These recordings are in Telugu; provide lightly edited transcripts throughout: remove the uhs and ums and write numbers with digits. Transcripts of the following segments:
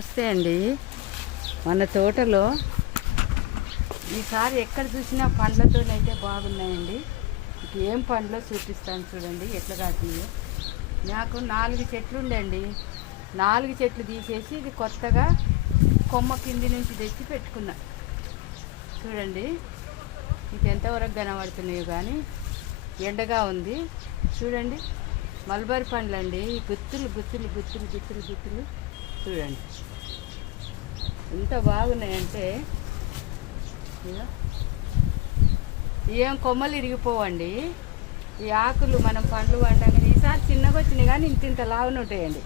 నమస్తే అండి. మన తోటలో ఈసారి ఎక్కడ చూసినా పండ్లతోనైతే బాగున్నాయండి. ఏం పండ్లో చూపిస్తాను చూడండి ఎట్లా కాదు. నాకు 4 చెట్లు ఉండండి. 4 చెట్లు తీసేసి ఇది కొత్తగా కొమ్మ కింది నుంచి తెచ్చి పెట్టుకున్నా. చూడండి ఇది ఎంతవరకు కనబడుతున్నాయో కానీ ఎండగా ఉంది. చూడండి మల్బరీ పండ్లు అండి. గుత్తులు గుత్తులు గుత్తులు గుత్తులు గుత్తులు చూడండి ఎంత బాగున్నాయంటే ఏం కొమ్మలు ఇరిగిపోవండి. ఈ ఆకులు మనం పండ్లు పండగానే ఈసారి చిన్నగా వచ్చినాయి కానీ ఇంత లావున ఉంటాయండి.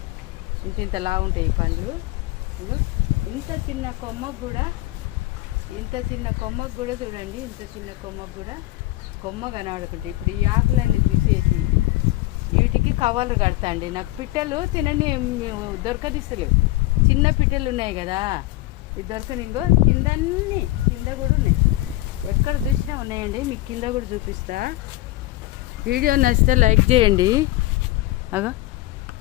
ఇంత లావు ఉంటాయి ఈ పండ్లు. ఇంత చిన్న కొమ్మకు కూడా చూడండి. ఇంత చిన్న కొమ్మకు కూడా కొమ్మ కనబడుకుంటాయి. ఇప్పుడు ఈ ఆకులన్నీ తీసేసి వీటికి కవర్లు కడతా అండి. నాకు పిట్టలు తినని దొరకదిస్తలేవు. చిన్న పిట్టలు ఉన్నాయి కదా, ఇది దొరకని. ఇంకో కింద కూడా ఉన్నాయి. ఎక్కడ చూసినా ఉన్నాయండి. మీకు కింద కూడా చూపిస్తా. వీడియో నచ్చితే లైక్ చేయండి. అగో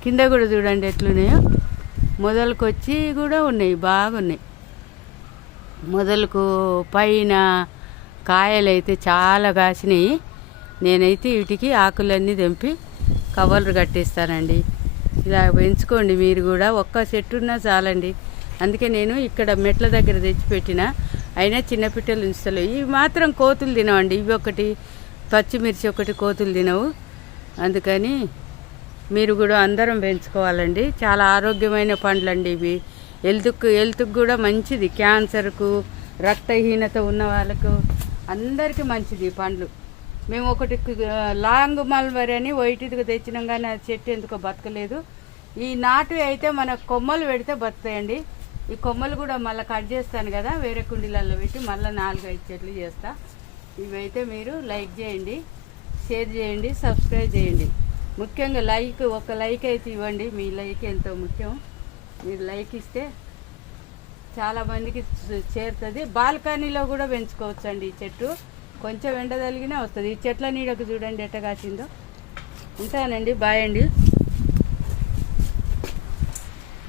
కింద కూడా చూడండి ఎట్లున్నాయో. మొదలకు వచ్చి కూడా ఉన్నాయి, బాగున్నాయి. మొదలకు పైన కాయలు అయితే చాలా కాసినాయి. నేనైతే వీటికి ఆకులన్నీ తెంపి కవర్లు కట్టేస్తానండి. ఇలా పెంచుకోండి మీరు కూడా. ఒక్క చెట్టు ఉన్నా చాలండి. అందుకే నేను ఇక్కడ మెట్ల దగ్గర తెచ్చిపెట్టిన. అయినా చిన్న పిట్టలు ఉంచుతలేవు. ఇవి మాత్రం కోతులు తినవండి. ఇవి ఒకటి పచ్చిమిర్చి ఒకటి కోతులు తినవు. అందుకని మీరు కూడా అందరం పెంచుకోవాలండి. చాలా ఆరోగ్యమైన పండ్లండి ఇవి. హెల్త్కి కూడా మంచిది. క్యాన్సర్కు, రక్తహీనత ఉన్న వాళ్ళకు అందరికీ మంచిది ఈ పండ్లు. మేము ఒకటి లాంగ్ మల్బరీ అని వైట్గా తెచ్చినాం కానీ ఆ చెట్టు ఎందుకో బతకలేదు. ఈ నాటు అయితే మన కొమ్మలు పెడితే బతుకుతాయండి. ఈ కొమ్మలు కూడా మళ్ళీ కట్ చేస్తాను కదా, వేరే కుండీలలో పెట్టి మళ్ళీ 4-5 చెట్లు చేస్తా. ఇవైతే మీరు లైక్ చేయండి, షేర్ చేయండి, సబ్స్క్రైబ్ చేయండి. ముఖ్యంగా ఒక లైక్ అయితే ఇవ్వండి. మీ లైక్ ఎంతో ముఖ్యం. మీరు లైక్ ఇస్తే చాలామందికి చేరుతుంది. బాల్కనీలో కూడా పెంచుకోవచ్చు అండి ఈ చెట్టు. కొంచెం ఎండ తగిలినా వస్తుంది. ఈ చెట్ల నీడకు చూడండి ఎట్ట కాసిందో. ఉంటానండి. బాయ్ అండి.